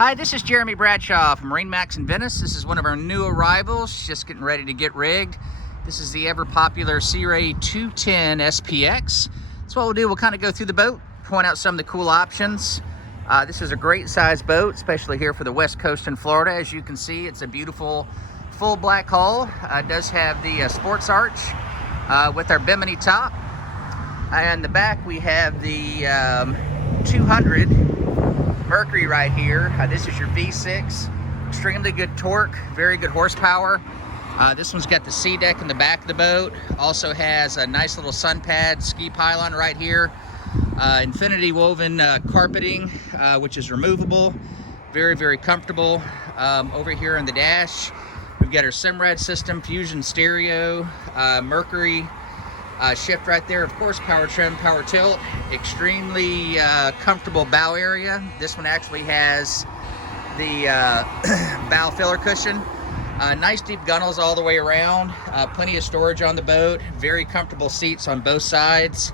Hi, this is Jeremy Bradshaw from MarineMax in Venice. This is one of our new arrivals, just getting ready to get rigged. This is the ever popular Sea Ray 210 SPX. That's what we'll do. We'll kind of go through the boat, point out some of the cool options. This is a great size boat, especially here for the West Coast in Florida. As you can see, it's a beautiful full black hull. It does have the sports arch with our bimini top. And the back we have the 200 Mercury right here. This is your V6. Extremely good torque, very good horsepower. This one's got the sea deck in the back of the boat. Also has a nice little sunpad ski pylon right here. Infinity woven carpeting, which is removable. Very, very comfortable. Over here on the dash, we've got our Simrad system, Fusion stereo, Mercury shift right there. Of course, power trim, power tilt. Extremely comfortable bow area. This one actually has the bow filler cushion. Nice deep gunnels all the way around. Plenty of storage on the boat. Very comfortable seats on both sides.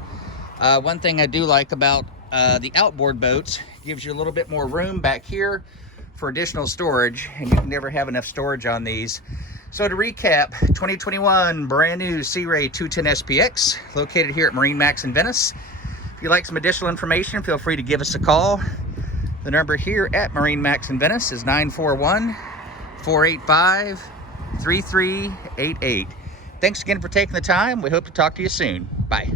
One thing I do like about the outboard boats, gives you a little bit more room back here for additional storage, and you can never have enough storage on these. So to recap, 2021 brand new Sea Ray 210 SPX, located here at MarineMax in Venice. If you'd like some additional information, feel free to give us a call. The number here at MarineMax in Venice is 941-485-3388. Thanks again for taking the time. We hope to talk to you soon. Bye.